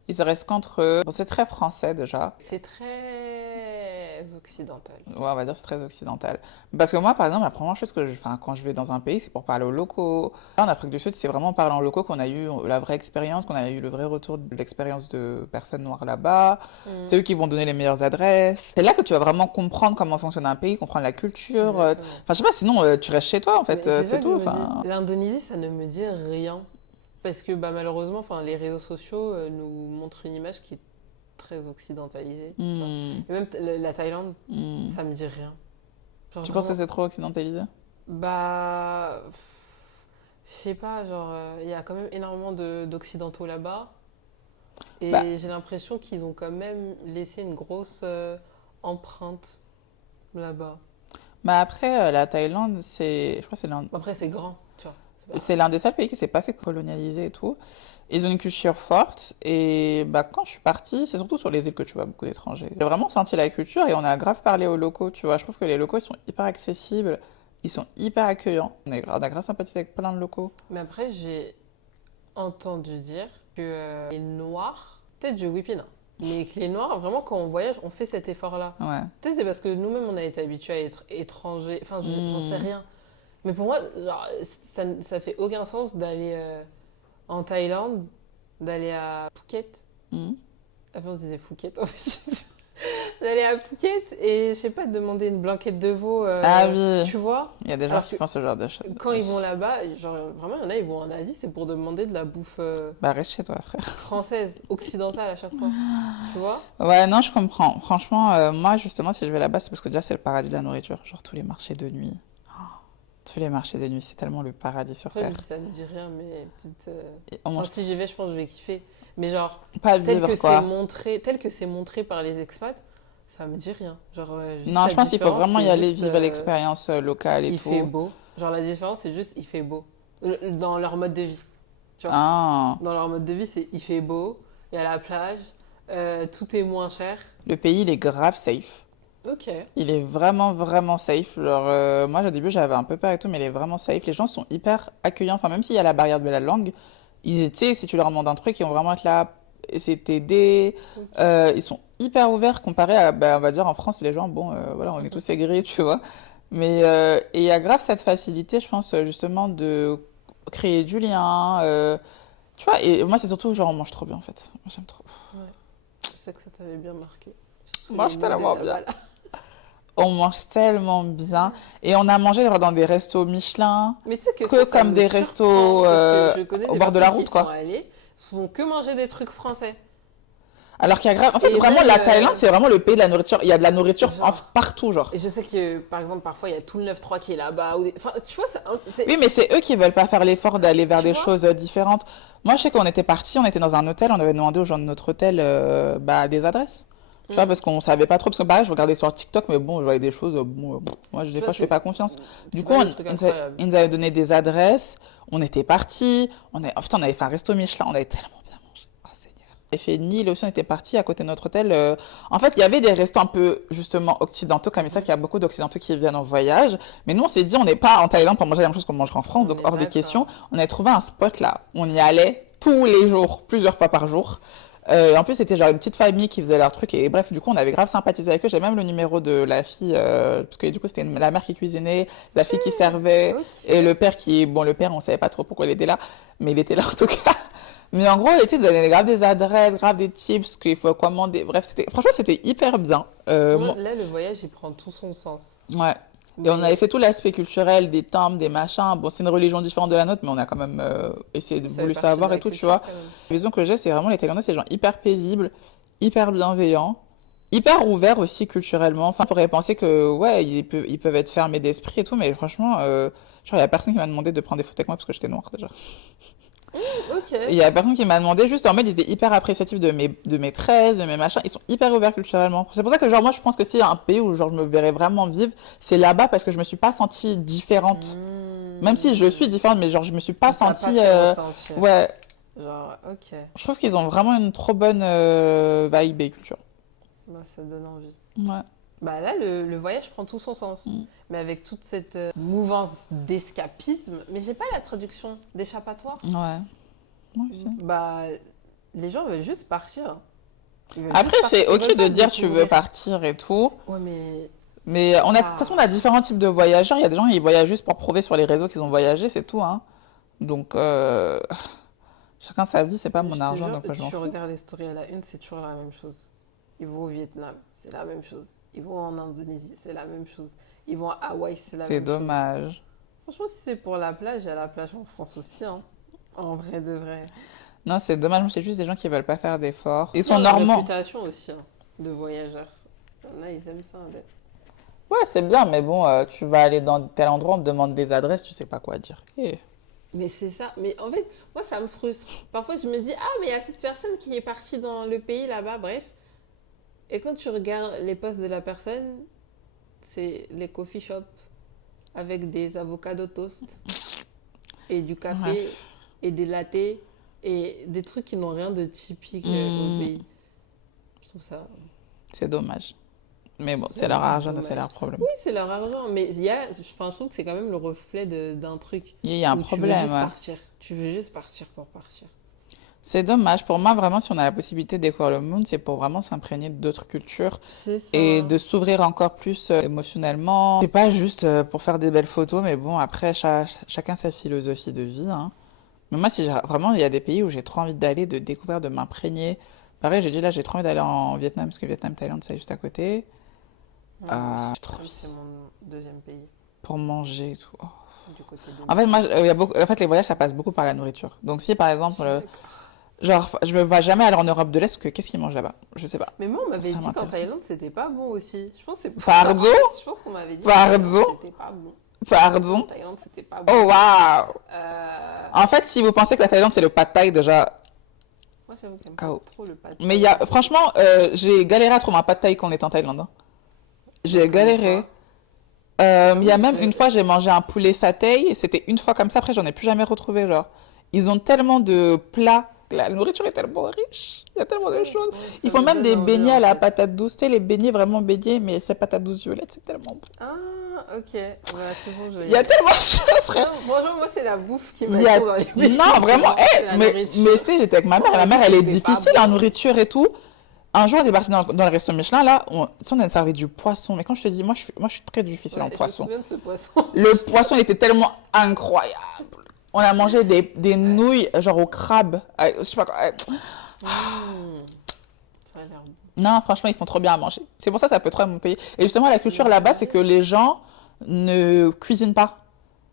Ils se restent qu'entre eux. Bon, c'est très français déjà. C'est très occidental. Ouais, on va dire que c'est très occidental. Parce que moi, par exemple, la première chose enfin, quand je vais dans un pays, c'est pour parler aux locaux. Là, en Afrique du Sud, c'est vraiment en parlant aux locaux qu'on a eu la vraie expérience, qu'on a eu le vrai retour de l'expérience de personnes noires là-bas. Mm, C'est eux qui vont donner les meilleures adresses. C'est là que tu vas vraiment comprendre comment fonctionne un pays, comprendre la culture. exactement. Enfin, je sais pas, sinon, tu restes chez toi, en Mais fait, c'est ça c'est que tout. je me Enfin, dis. L'Indonésie, ça ne me dit rien. Parce que bah, malheureusement, enfin, les réseaux sociaux nous montrent une image qui est très occidentalisée. Tu vois. hmm, Et même la Thaïlande, hmm. ça me dit rien. Genre Tu penses que vraiment, c'est trop occidentalisé? bah, je sais pas, genre, il y a quand même énormément d'occidentaux là-bas. Et Bah, j'ai l'impression qu'ils ont quand même laissé une grosse empreinte là-bas. mais après, la Thaïlande, je crois que Après, c'est grand, tu vois. C'est pas- c'est l'un des seuls pays qui s'est pas fait colonialiser et tout. Ils ont une culture forte et bah, quand je suis partie, c'est surtout sur les îles que tu vois beaucoup d'étrangers. J'ai vraiment senti la culture et on a grave parlé aux locaux, tu vois. Je trouve que les locaux, ils sont hyper accessibles, ils sont hyper accueillants. On a grave sympathisé avec plein de locaux. Mais après, j'ai entendu dire que les Noirs, peut-être je whippine, hein, mais que les Noirs, vraiment, quand on voyage, on fait cet effort-là. Ouais. Peut-être c'est parce que nous-mêmes, on a été habitués à être étrangers. Enfin, j'en sais Hmm. rien. Mais pour moi, genre, ça fait aucun sens d'aller en Thaïlande, d'aller à Phuket. Hmm. Avant, on se disait Phuket, en fait. D'aller à Phuket et, je sais pas, de demander une blanquette de veau, Ah oui, tu vois. il y a des gens Alors qui que font ce genre de choses. quand ils vont là-bas, genre, vraiment, il y en a, ils vont en Asie, c'est pour demander de la bouffe Bah reste chez toi, frère. française, occidentale à chaque fois. Tu vois? Ouais, non, je comprends. Franchement, moi, justement, si je vais là-bas, c'est parce que déjà, c'est le paradis de la nourriture. Genre tous les marchés de nuit. Tous les marchés de nuit, c'est tellement le paradis sur Après, je me Terre. dis, ça me dit rien, mais petite. Et on Enfin, mange si j'y vais, je pense que je vais kiffer. Mais genre, pas tel vivre, que quoi. tel que c'est montré par les expats, ça me dit rien. Genre, juste Non, la je pense qu'il faut différence, vraiment y c'est aller juste, vivre l'expérience locale et il fait tout. beau. Genre, la différence, c'est juste, il fait beau. Dans leur mode de vie. Tu vois? Ah, Dans leur mode de vie, c'est il fait beau, il y a la plage, tout est moins cher. le pays, il est grave safe. Ok. Il est vraiment, vraiment safe. Genre, moi, au début, j'avais un peu peur et tout, mais il est vraiment safe. Les gens sont hyper accueillants. Enfin, même s'il y a la barrière de la langue, tu sais, si tu leur demandes un truc, ils vont vraiment être là, essayer de t'aider. Ok. Ils sont hyper ouverts comparé à, bah, on va dire, en France, les gens, bon, voilà, on est tous aigris, tu vois. Mais, et il y a grave cette facilité, je pense, justement, de créer du lien. Tu vois, et moi, c'est surtout, genre, on mange trop bien, en fait. Moi, j'aime trop. Ouais. Je sais que ça t'avait bien marqué. On Les mange modèles tellement bien. là-bas, là. On mange tellement bien. Et on a mangé genre, dans des restos Michelin, Mais tu sais que que ça comme me des surprend restos parce que je connais au des bord de la personnes qui route, y sont quoi. allées, font que manger des trucs français. Alors qu'il y a grave... En fait, Et vraiment, même, la Thaïlande, c'est vraiment le pays de la nourriture. Il y a de la nourriture genre, partout, genre. et je sais que par exemple, parfois il y a tout le 9-3 qui est là-bas. Enfin, tu vois, Oui, mais c'est eux qui veulent pas faire l'effort d'aller vers tu des vois? choses différentes. Moi, je sais qu'on était partis, on était dans un hôtel, on avait demandé aux gens de notre hôtel bah, des adresses. Tu vois, Mm. parce qu'on savait pas trop, parce que pareil, je regardais sur TikTok, mais bon, je voyais des choses, bon, moi, des Tu vois, fois, je fais pas confiance. Du c'est coup, pas des trucs incroyables. ils nous avaient donné des adresses, on était partis, oh, putain, on avait fait un resto Michelin, on avait tellement bien mangé. Oh, Seigneur. Et fait Nîmes aussi, on était partis à côté de notre hôtel. En fait, il y avait des restos un peu, justement, occidentaux, comme ils savent qu'il y a beaucoup d'occidentaux qui viennent en voyage. Mais nous, on s'est dit, on n'est pas en Thaïlande pour manger la même chose qu'on mangerait en France, On donc est hors des d'accord. questions. On avait trouvé un spot là, on y allait tous les jours, plusieurs fois par jour. En plus, c'était genre une petite famille qui faisait leur truc. Et bref, du coup, on avait grave sympathisé avec eux. J'ai même le numéro de la fille, parce que du coup, c'était la mère qui cuisinait, la fille qui servait, et Ok. le père qui, bon, le père, on savait pas trop pourquoi il était là, mais il était là en tout cas. Mais en gros, tu sais, ils donnaient grave des adresses, grave des tips qu'il faut commander. Bref, franchement, c'était hyper bien. Moi, là, le voyage, il prend tout son sens. Ouais. Et on avait Mais fait tout l'aspect culturel, des temples, des machins. Bon, c'est une religion différente de la nôtre, mais on a quand même essayé de ça fait voulu partie de savoir et la tout, tu culture vois. quand même. La vision que j'ai, c'est vraiment les Thaïlandais, c'est des gens hyper paisibles, hyper bienveillants, hyper ouverts aussi culturellement. Enfin, on pourrait penser que, ouais, ils peuvent être fermés d'esprit et tout, mais franchement, genre, il y a personne qui m'a demandé de prendre des photos avec moi parce que j'étais noire déjà. Ok. Il y a personne qui m'a demandé, juste en mode, ils étaient hyper appréciatifs de mes tresses, de mes machins. Ils sont hyper ouverts culturellement. C'est pour ça que, genre, moi, je pense que s'il y a un pays où, genre, je me verrais vraiment vivre, c'est là-bas parce que je me suis pas sentie différente. Même si je suis différente, mais genre, je me suis pas Ça t'a pas sentie. fait ressentir. Ouais, Genre, ok. je trouve qu'ils ont vraiment une trop bonne vibe et culture. Bah, ça donne envie. Ouais. Bah là, le voyage prend tout son sens. Mm. Mais avec toute cette mouvance d'escapisme, mais j'ai pas la traduction d'échappatoire. Ouais. Moi aussi. Bah, les gens veulent juste partir. Ils veulent Après, juste partir. c'est Ils ok veulent de pas dire tu veux découvrir. partir et tout. Ouais, mais Mais de toute ah, façon, on a différents types de voyageurs. Il y a des gens qui voyagent juste pour prouver sur les réseaux qu'ils ont voyagé, c'est tout, hein. Donc, chacun sa vie, c'est pas je mon te argent, jure, donc je m'en tu fous. regardes les stories à la une, c'est toujours la même chose. Ils vont au Vietnam, c'est la même chose. Ils vont en Indonésie, c'est la même chose. Ils vont à Hawaï, c'est la C'est même chose. dommage. Franchement, si c'est pour la plage, il y a la plage en France aussi, hein. En vrai de vrai. Non, c'est dommage, c'est juste des gens qui veulent pas faire d'efforts. Ils Il y sont a une normands. réputation aussi, hein, de voyageurs. Là, ils aiment ça. Ouais, c'est bien, mais bon, tu vas aller dans tel endroit, on te demande des adresses, tu sais pas quoi dire. Mais c'est ça. Mais en fait, moi, ça me frustre. Parfois, je me dis, ah, mais il y a cette personne qui est partie dans le pays là-bas, bref. Et quand tu regardes les posts de la personne, c'est les coffee shops avec des avocado toast et du café Ouais. et des lattés et des trucs qui n'ont rien de typique au pays. Je trouve ça. C'est dommage. Mais bon, C'est c'est leur vraiment argent, dommage. c'est leur problème. Oui, c'est leur argent, mais enfin, je trouve que c'est quand même le reflet d'un truc Il y a un où tu veux problème, juste ouais. partir. Tu veux juste partir pour partir. C'est dommage. Pour moi, vraiment, si on a la possibilité de découvrir le monde, c'est pour vraiment s'imprégner d'autres cultures C'est ça. et de s'ouvrir encore plus émotionnellement. C'est pas juste pour faire des belles photos, mais bon, après, chacun sa philosophie de vie, hein. Mais moi, si vraiment, il y a des pays où j'ai trop envie d'aller, de découvrir, de m'imprégner. Pareil, j'ai dit là, j'ai trop envie d'aller en Vietnam, parce que Vietnam, Thaïlande, c'est juste à côté. Ouais, J'ai trop comme envie. c'est mon deuxième pays, Pour manger et tout. Oh. du côté de En fait, moi, il y a beaucoup... en fait, les voyages, ça passe beaucoup par la nourriture. Donc, si par exemple, genre, je me vois jamais aller en Europe de l'Est, parce que qu'est-ce qu'ils mangent là-bas? Je sais pas. Mais moi, on m'avait Ça dit qu'en m'intéresse. Thaïlande, c'était pas bon aussi. Je pense que c'est pour Pardon? ça. Je pense qu'on m'avait dit Pardon? que c'était pas bon. En Pardon? Thaïlande, c'était pas bon. Oh, waouh! Euh, En fait, si vous pensez que la Thaïlande, c'est le pad thaï, déjà... Moi, j'avoue que j'aime KO. pas trop le pad Mais thaï. franchement, j'ai galéré à trouver un pad thaï quand on était en Thaïlande, hein. J'ai Comme galéré. quoi. Il y a même je- une fois, j'ai mangé un poulet satay. C'était une fois comme ça. Après, j'en ai plus jamais retrouvé. Genre, ils ont tellement de plats La nourriture est tellement riche. Il y a tellement de choses. Ça Ils font me même donne des envie, beignets à en la fait. patate douce. Tu sais, les beignets vraiment beignets, mais c'est patate douce violette, c'est tellement bon. Ah, ok. Bah, c'est bon, je vais Il y a tellement de choses, frère. Non, franchement, moi, c'est la bouffe qui Il y a... m'attire dans les pays. Non, vraiment, C'est la mais nourriture. tu sais, j'étais avec ma mère, et ma mère, elle est C'était pas difficile bon. en nourriture et tout. Un jour, on est parti dans le resto Michelin, là, tu sais, on a servi du poisson. Mais quand je te dis, moi, je suis très difficile en Ouais, je me poisson. souviens de ce poisson. Le poisson, il était tellement incroyable. On a mangé des nouilles, genre au crabe. Je sais pas quoi. Ça a l'air bon. Non, franchement, ils font trop bien à manger. C'est pour ça que ça peut trop mon pays. Et justement, la culture là-bas, c'est que les gens ne cuisinent pas.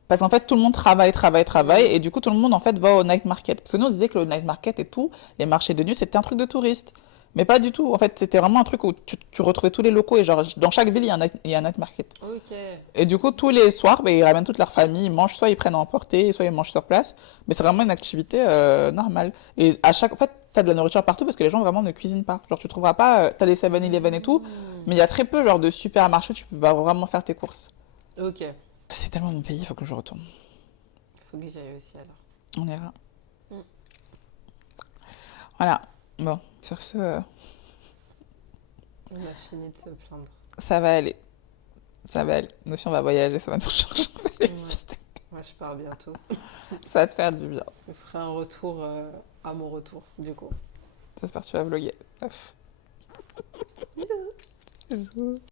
Parce qu'en fait, tout le monde travaille. Et du coup, tout le monde, en fait, va au night market. Parce que nous, on disait que le night market et tout, les marchés de nuit, c'était un truc de touriste. Mais pas du tout. En fait, c'était vraiment un truc où tu retrouvais tous les locaux. Et genre, dans chaque ville, il y a un night market. Ok. Et du coup, tous les soirs, ben, ils ramènent toute leur famille. Ils mangent, soit ils prennent à emporter, soit ils mangent sur place. Mais c'est vraiment une activité normale. Et à chaque... En fait, t'as de la nourriture partout parce que les gens vraiment ne cuisinent pas. Genre, tu trouveras pas... t'as les 7-Eleven et tout. Mais il y a très peu genre de supermarchés où tu vas vraiment faire tes courses. Ok. C'est tellement mon pays, il faut que je retourne. Faut que j'y aille aussi alors. On ira. Mm. Voilà. Bon, sur ce, On a fini de se plaindre. ça va aller. Ça va aller. Nous, si on va voyager, ça va nous changer. Moi, je pars bientôt. Ça va te faire du bien. Je ferai un retour à mon retour, du coup. J'espère que tu vas vlogger. Bref. Bisous.